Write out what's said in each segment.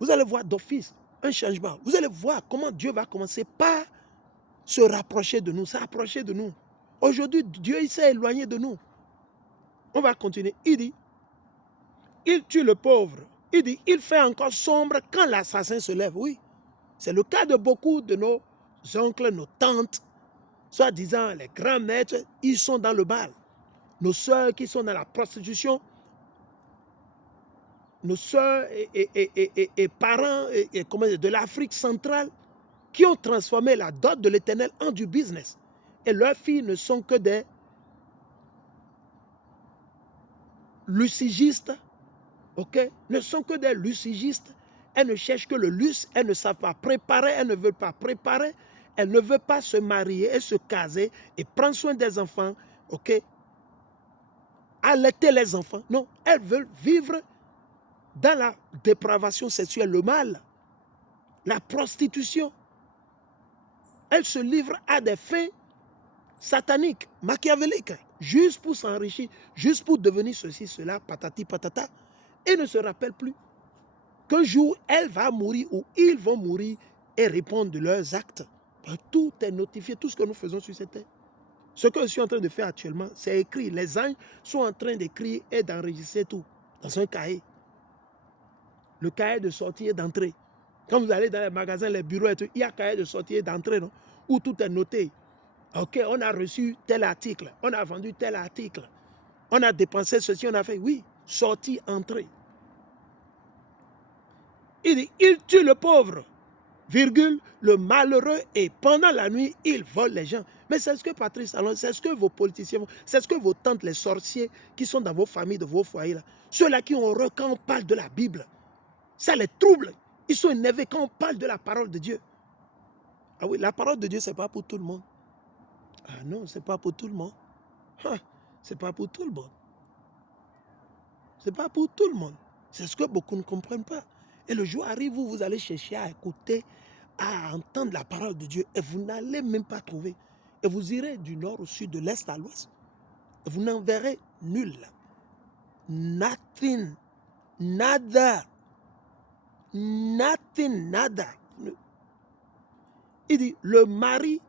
Vous allez voir d'office un changement. Vous allez voir comment Dieu va commencer par se rapprocher de nous, s'approcher de nous. Aujourd'hui, Dieu il s'est éloigné de nous. On va continuer. Il dit, il tue le pauvre. Il dit, il fait encore sombre quand l'assassin se lève. Oui, c'est le cas de beaucoup de nos oncles, nos tantes, soi-disant les grands maîtres, ils sont dans le mal. Nos sœurs qui sont dans la prostitution, nos sœurs et parents de l'Afrique centrale qui ont transformé la dot de l'Éternel en du business. Et leurs filles ne sont que des lucigistes, ok? Ne sont que des lucigistes. Elles ne cherchent que le luxe, elles ne savent pas préparer, elles ne veulent pas préparer, elles ne veulent pas se marier et se caser et prendre soin des enfants, ok? Allaiter les enfants. Non, elles veulent vivre dans la dépravation sexuelle, le mal, la prostitution. Elles se livrent à des fins sataniques, machiavéliques, juste pour s'enrichir, juste pour devenir ceci, cela, patati, patata, et ne se rappellent plus qu'un jour, elle va mourir ou ils vont mourir et répondre de leurs actes. Tout est notifié, tout ce que nous faisons sur cette terre. Ce que je suis en train de faire actuellement, c'est écrit. Les anges sont en train d'écrire et d'enregistrer tout dans un cahier. Le cahier de sortie et d'entrée. Quand vous allez dans les magasins, les bureaux, et tout, il y a un cahier de sortie et d'entrée, non? Où tout est noté. Ok, on a reçu tel article, on a vendu tel article, on a dépensé ceci, on a fait, oui, sortie, entrée. Il dit, il tue le pauvre, virgule, le malheureux, et pendant la nuit, il vole les gens. Mais c'est ce que Patrice Talon, c'est ce que vos politiciens, c'est ce que vos tantes, les sorciers qui sont dans vos familles, de vos foyers, là, ceux-là qui ont horreur quand on parle de la Bible, ça les trouble. Ils sont énervés quand on parle de la parole de Dieu. Ah oui, la parole de Dieu, ce n'est pas pour tout le monde. Ah non, ce n'est pas pour tout le monde. Ce n'est pas pour tout le monde. Ce n'est pas pour tout le monde. C'est ce que beaucoup ne comprennent pas. Et le jour arrive où vous allez chercher à écouter, à entendre la parole de Dieu, et vous n'allez même pas trouver. Et vous irez du nord au sud, de l'est à l'ouest. Et vous n'en verrez nul. Nothing. Nada. Nothing. Nada. Il dit, le mari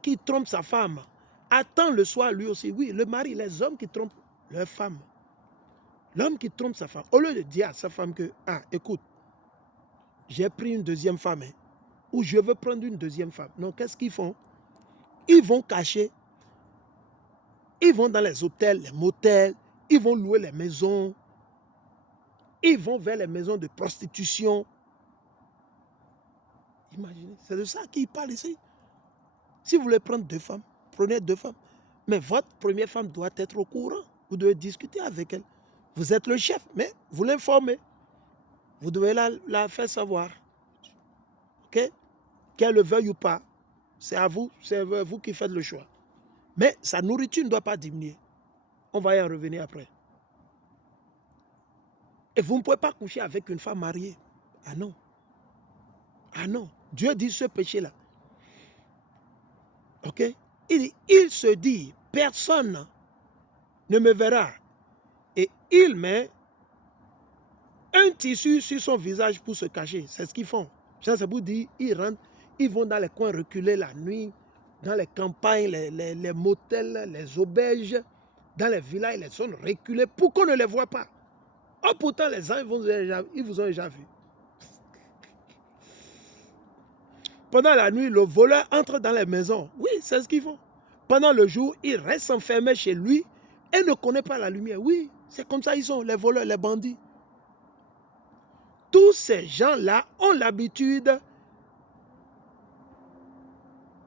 qui trompe sa femme attend le soir lui aussi. Oui, le mari, les hommes qui trompent leur femme. L'homme qui trompe sa femme, au lieu de dire à sa femme que, ah, écoute, j'ai pris une deuxième femme, hein, ou je veux prendre une deuxième femme. Non, qu'est-ce qu'ils font? Ils vont cacher, ils vont dans les hôtels, les motels, ils vont louer les maisons, ils vont vers les maisons de prostitution. Imaginez, c'est de ça qu'il parle ici. Si vous voulez prendre deux femmes, prenez deux femmes. Mais votre première femme doit être au courant. Vous devez discuter avec elle. Vous êtes le chef, mais vous l'informez. Vous devez la faire savoir. Ok? Qu'elle le veuille ou pas, c'est à vous qui faites le choix. Mais sa nourriture ne doit pas diminuer. On va y en revenir après. Et vous ne pouvez pas coucher avec une femme mariée. Ah non. Ah non. Dieu dit ce péché-là. Ok? Il se dit, personne ne me verra. Et il met un tissu sur son visage pour se cacher. C'est ce qu'ils font. C'est pour dire, ils rentrent, ils vont dans les coins reculés la nuit, dans les campagnes, les motels, les auberges, dans les villages, les zones reculées, pour qu'on ne les voit pas. Oh, pourtant, les gens, ils vous ont déjà vu. Pendant la nuit, le voleur entre dans les maisons. Oui, c'est ce qu'ils font. Pendant le jour, il reste enfermé chez lui et ne connaît pas la lumière. Oui, c'est comme ça ils sont, les voleurs, les bandits. Tous ces gens-là ont l'habitude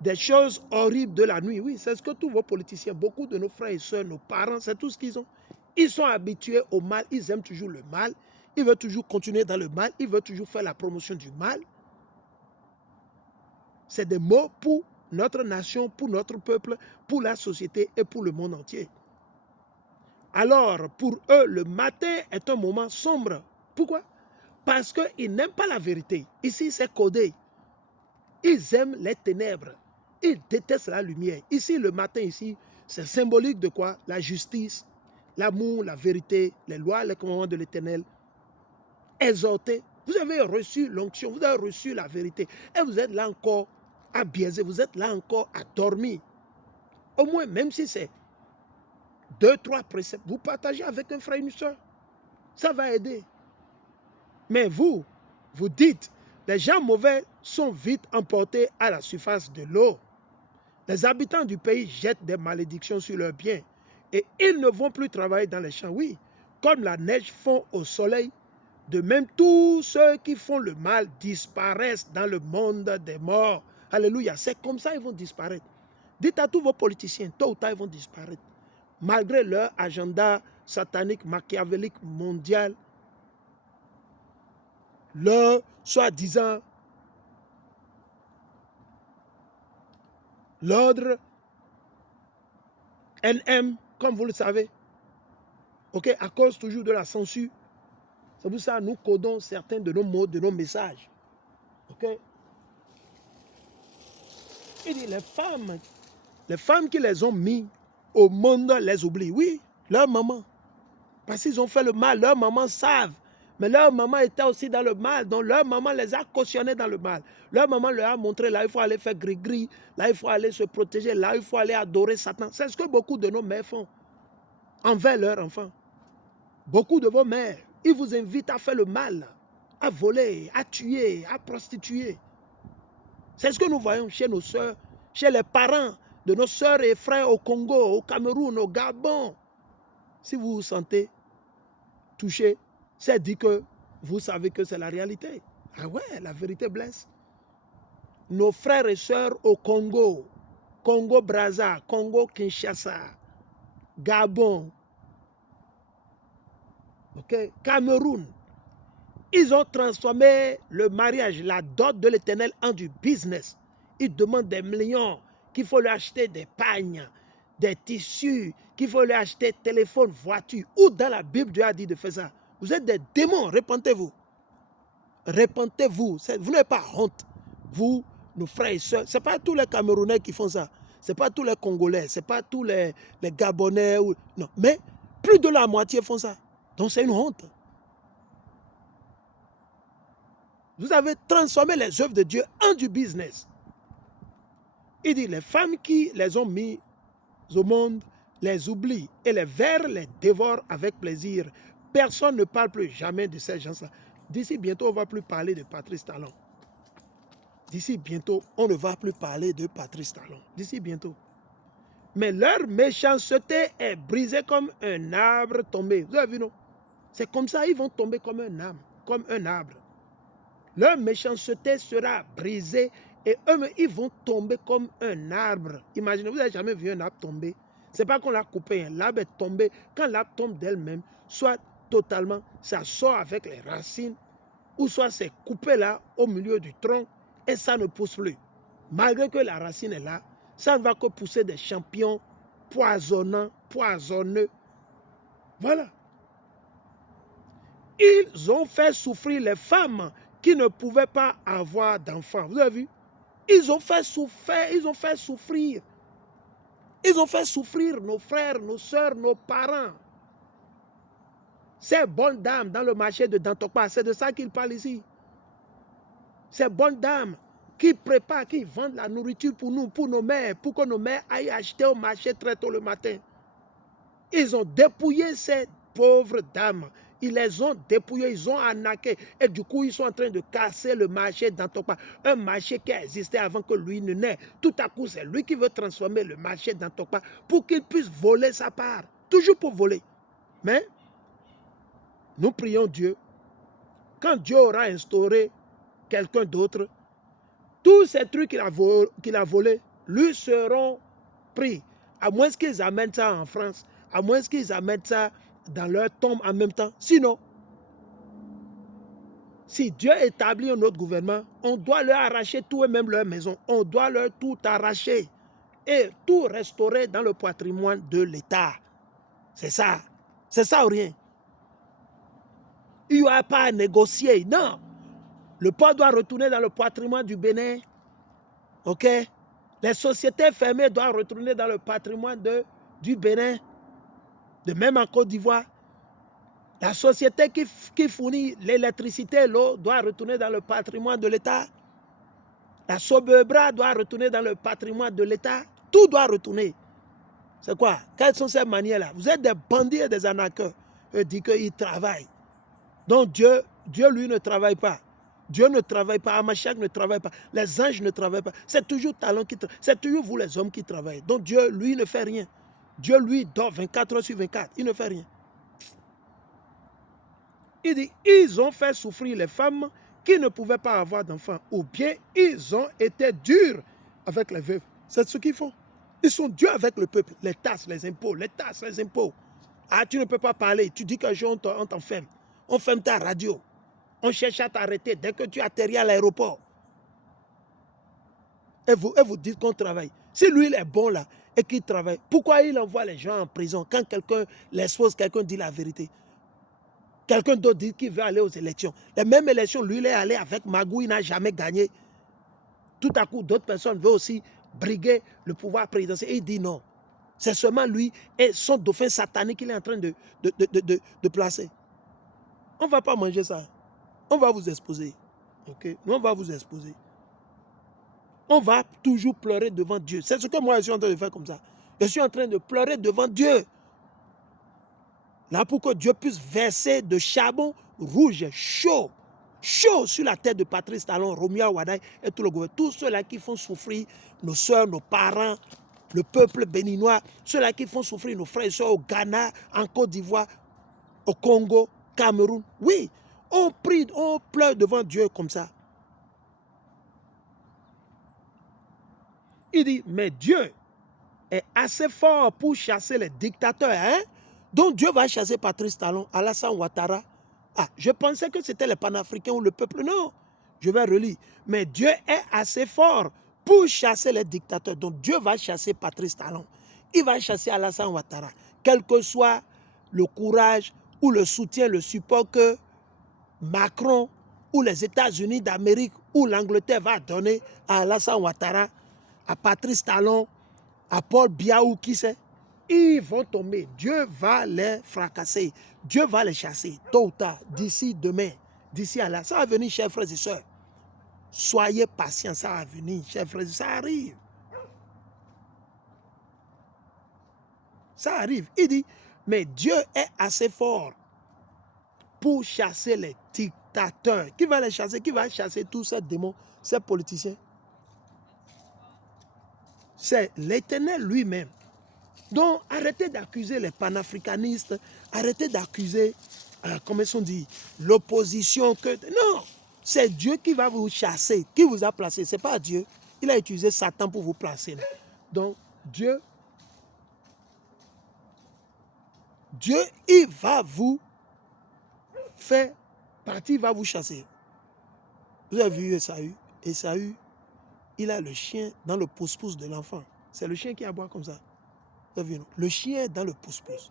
des choses horribles de la nuit. Oui, c'est ce que tous vos politiciens, beaucoup de nos frères et sœurs, nos parents, c'est tout ce qu'ils ont. Ils sont habitués au mal, ils aiment toujours le mal, ils veulent toujours continuer dans le mal, ils veulent toujours faire la promotion du mal. C'est des mots pour notre nation, pour notre peuple, pour la société et pour le monde entier. Alors, pour eux, le matin est un moment sombre. Pourquoi? Parce qu'ils n'aiment pas la vérité. Ici, c'est codé. Ils aiment les ténèbres. Ils détestent la lumière. Ici, le matin, ici, c'est symbolique de quoi? La justice, l'amour, la vérité, les lois, les commandements de l'Éternel. Exhorter. Vous avez reçu l'onction, vous avez reçu la vérité. Et vous êtes là encore à biaiser, vous êtes là encore à dormir. Au moins, même si c'est 2, 3 préceptes, vous partagez avec un frère et une soeur. Ça va aider. Mais vous dites, les gens mauvais sont vite emportés à la surface de l'eau. Les habitants du pays jettent des malédictions sur leurs biens et ils ne vont plus travailler dans les champs. Oui, comme la neige fond au soleil, de même tous ceux qui font le mal disparaissent dans le monde des morts. Alléluia, c'est comme ça qu'ils vont disparaître. Dites à tous vos politiciens, tôt ou tard ils vont disparaître. Malgré leur agenda satanique, machiavélique, mondial, leur soi-disant l'ordre NM, comme vous le savez, ok, à cause toujours de la censure. C'est pour ça que nous codons certains de nos mots, de nos messages. Ok. Il dit les femmes qui les ont mis au monde les oublient. Oui, leur maman. Parce qu'ils ont fait le mal, leurs mamans savent. Mais leur maman était aussi dans le mal, donc leur maman les a cautionnés dans le mal. Leur maman leur a montré, là il faut aller faire gris-gris, là il faut aller se protéger, là il faut aller adorer Satan. C'est ce que beaucoup de nos mères font envers leurs enfants. Beaucoup de vos mères, ils vous invitent à faire le mal, à voler, à tuer, à prostituer. C'est ce que nous voyons chez nos soeurs, chez les parents de nos soeurs et frères au Congo, au Cameroun, au Gabon. Si vous vous sentez touché, c'est dit que vous savez que c'est la réalité. Ah ouais, la vérité blesse. Nos frères et sœurs au Congo, Congo-Brazza, Congo-Kinshasa, Gabon, okay, Cameroun, ils ont transformé le mariage, la dot de l'Éternel en du business. Ils demandent des millions, qu'il faut lui acheter des pagnes, des tissus, qu'il faut lui acheter téléphone, voiture. Où dans la Bible Dieu a dit de faire ça? Vous êtes des démons, repentez-vous. Repentez-vous. Vous n'avez pas honte. Vous, nos frères et sœurs, ce n'est pas tous les Camerounais qui font ça. Ce n'est pas tous les Congolais, ce n'est pas tous les Gabonais. Non, mais plus de la moitié font ça. Donc c'est une honte. Vous avez transformé les œuvres de Dieu en du business. Il dit, les femmes qui les ont mis au monde les oublient et les vers les dévorent avec plaisir. Personne ne parle plus jamais de ces gens-là. D'ici bientôt, on ne va plus parler de Patrice Talon. D'ici bientôt, on ne va plus parler de Patrice Talon. D'ici bientôt. Mais leur méchanceté est brisée comme un arbre tombé. Vous avez vu, non? C'est comme ça, ils vont tomber comme un arbre. Leur méchanceté sera brisée et eux, ils vont tomber comme un arbre. Imaginez, vous n'avez jamais vu un arbre tomber. Ce n'est pas qu'on l'a coupé, l'arbre est tombé. Quand l'arbre tombe d'elle-même, soit totalement, ça sort avec les racines, ou soit c'est coupé là, au milieu du tronc, et ça ne pousse plus. Malgré que la racine est là, ça ne va que pousser des champignons poisonnants, poisonneux. Voilà. Ils ont fait souffrir les femmes qui ne pouvaient pas avoir d'enfants. Vous avez vu? Ils ont fait souffrir. Ils ont fait souffrir nos frères, nos soeurs, nos parents. Ces bonnes dames dans le marché de Dantokpa, c'est de ça qu'ils parlent ici. Ces bonnes dames qui préparent, qui vendent la nourriture pour nous, pour nos mères, pour que nos mères aillent acheter au marché très tôt le matin. Ils ont dépouillé ces pauvres dames. Ils les ont dépouillées, ils ont arnaqué. Et du coup, ils sont en train de casser le marché d'Antokpa. Un marché qui a existé avant que lui ne naisse. Tout à coup, c'est lui qui veut transformer le marché d'Antokpa pour qu'il puisse voler sa part. Toujours pour voler. Mais, nous prions Dieu. Quand Dieu aura instauré quelqu'un d'autre, tous ces trucs qu'il a volés lui seront pris. À moins qu'ils amènent ça en France. À moins qu'ils amènent ça dans leur tombe en même temps. Sinon, si Dieu établit un autre gouvernement, on doit leur arracher tout et même leur maison. On doit leur tout arracher et tout restaurer dans le patrimoine de l'État. C'est ça. C'est ça ou rien. Il n'y a pas à négocier. Non. Le port doit retourner dans le patrimoine du Bénin. OK? Les sociétés fermées doivent retourner dans le patrimoine du Bénin. De même en Côte d'Ivoire. La société qui fournit l'électricité et l'eau doit retourner dans le patrimoine de l'État. La Sobebra doit retourner dans le patrimoine de l'État. Tout doit retourner. C'est quoi? Quelles sont ces manières-là? Vous êtes des bandits et des arnaqueurs. Eux disent qu'ils travaillent. Donc Dieu, lui, ne travaille pas. Dieu ne travaille pas. Amashak ne travaille pas. Les anges ne travaillent pas. C'est toujours talent qui travaille. C'est toujours vous les hommes qui travaillent. Donc Dieu, lui, ne fait rien. Dieu, lui, dort 24 heures sur 24. Il ne fait rien. Il dit, ils ont fait souffrir les femmes qui ne pouvaient pas avoir d'enfants. Ou bien, ils ont été durs avec les veuves. C'est ce qu'ils font. Ils sont durs avec le peuple. Les taxes, les impôts, les taxes, les impôts. Ah, tu ne peux pas parler. Tu dis qu'un jour, on t'enferme. On ferme ta radio. On cherche à t'arrêter dès que tu atterris à l'aéroport. Et vous dites qu'on travaille. Si lui, il est bon là et qu'il travaille, pourquoi il envoie les gens en prison quand quelqu'un l'expose, quelqu'un dit la vérité? Quelqu'un d'autre dit qu'il veut aller aux élections. Les mêmes élections, lui, il est allé avec Magou, il n'a jamais gagné. Tout à coup, d'autres personnes veulent aussi briguer le pouvoir présidentiel. Et il dit non. C'est seulement lui et son dauphin satanique qu'il est en train de placer. On ne va pas manger ça. On va vous exposer. Okay? Nous, on va vous exposer. On va toujours pleurer devant Dieu. C'est ce que moi, je suis en train de faire comme ça. Je suis en train de pleurer devant Dieu. Là, pour que Dieu puisse verser de charbon rouge, chaud sur la tête de Patrice Talon, Romeo Wadaï et tout le gouvernement. Tous ceux-là qui font souffrir nos soeurs, nos parents, le peuple béninois, ceux-là qui font souffrir nos frères et soeurs au Ghana, en Côte d'Ivoire, au Congo, Cameroun. Oui, on prie, on pleure devant Dieu comme ça. Il dit, mais Dieu est assez fort pour chasser les dictateurs. Hein? Donc Dieu va chasser Patrice Talon, Alassane Ouattara. Ah, je pensais que c'était les panafricains ou le peuple. Non, je vais relire. Mais Dieu est assez fort pour chasser les dictateurs. Donc Dieu va chasser Patrice Talon. Il va chasser Alassane Ouattara. Quel que soit le courage ou le soutien, le support que Macron ou les États-Unis d'Amérique ou l'Angleterre va donner à Alassane Ouattara, à Patrice Talon, à Paul Biya ou qui c'est, ils vont tomber. Dieu va les fracasser. Dieu va les chasser, tôt ou tard, d'ici demain, d'ici à là. Ça va venir, chers frères et sœurs. Soyez patients, ça va venir, chers frères et sœurs. Ça arrive. Ça arrive. Il dit, mais Dieu est assez fort pour chasser les dictateurs. Qui va les chasser? Qui va chasser tous ces démons, ces politiciens? C'est l'Éternel lui-même. Donc, arrêtez d'accuser les panafricanistes, arrêtez d'accuser, comment on dit, l'opposition. Non, c'est Dieu qui va vous chasser, qui vous a placé. Ce n'est pas Dieu. Il a utilisé Satan pour vous placer. Donc, Dieu, il va vous faire partie, il va vous chasser. Vous avez vu Esaü? Esaü, il a le chien dans le pouce-pouce de l'enfant. C'est le chien qui aboie comme ça. Vous avez vu, non? Le chien est dans le pouce-pouce.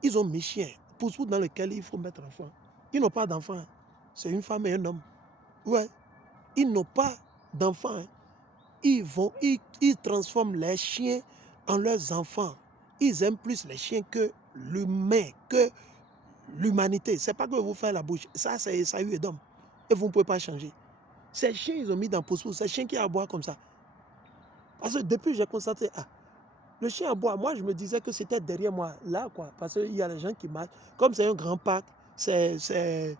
Ils ont mis chien, pouce-pouce dans lequel il faut mettre l'enfant. Ils n'ont pas d'enfant. C'est une femme et un homme. Ouais. Ils n'ont pas d'enfant. Ils transforment les chiens en leurs enfants. Ils aiment plus les chiens que l'humain, que l'humanité. C'est pas que vous faites la bouche. Ça, c'est Esaü et d'homme. Et vous ne pouvez pas changer. Ces chiens, ils ont mis dans pouce-pouce. Ces chiens qui aboient comme ça. Parce que depuis, j'ai constaté, le chien aboie, moi je me disais que c'était derrière moi, là quoi, parce qu'il y a les gens qui marchent. Comme c'est un grand parc, c'est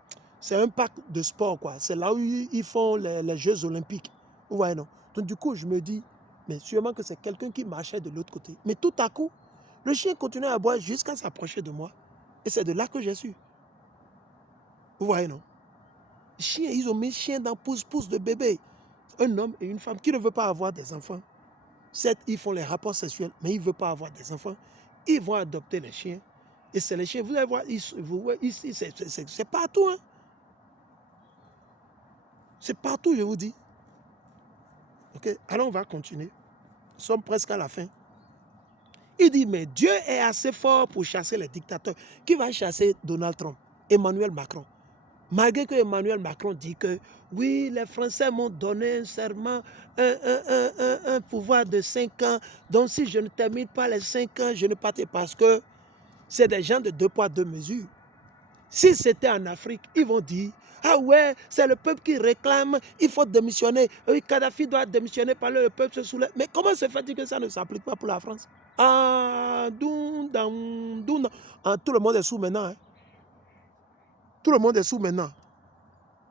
un parc de sport quoi. C'est là où ils font les Jeux Olympiques. Vous voyez non? Donc du coup, je me dis, mais sûrement que c'est quelqu'un qui marchait de l'autre côté. Mais tout à coup, le chien continuait à aboyer jusqu'à s'approcher de moi. Et c'est de là que j'ai su. Vous voyez non? Chien, ils ont mis chien dans pouce-pouce de bébé. Un homme et une femme qui ne veut pas avoir des enfants. Certes, ils font les rapports sexuels, mais ils ne veulent pas avoir des enfants. Ils vont adopter les chiens. Et c'est les chiens, vous allez voir, ici, c'est partout. Hein? C'est partout, je vous dis. Ok, alors on va continuer. Nous sommes presque à la fin. Il dit, mais Dieu est assez fort pour chasser les dictateurs. Qui va chasser Donald Trump? Emmanuel Macron. Malgré que Emmanuel Macron dit que oui, les Français m'ont donné un serment, un pouvoir de 5 ans. Donc si je ne termine pas les 5 ans, je ne partirai parce que c'est des gens de 2 poids, 2 mesures. Si c'était en Afrique, ils vont dire, ah ouais, c'est le peuple qui réclame, il faut démissionner. Oui, Kadhafi doit démissionner, par le peuple se soulève. Mais comment se fait-il que ça ne s'applique pas pour la France? Ah, tout le monde est sous maintenant. Hein. Tout le monde est sous maintenant.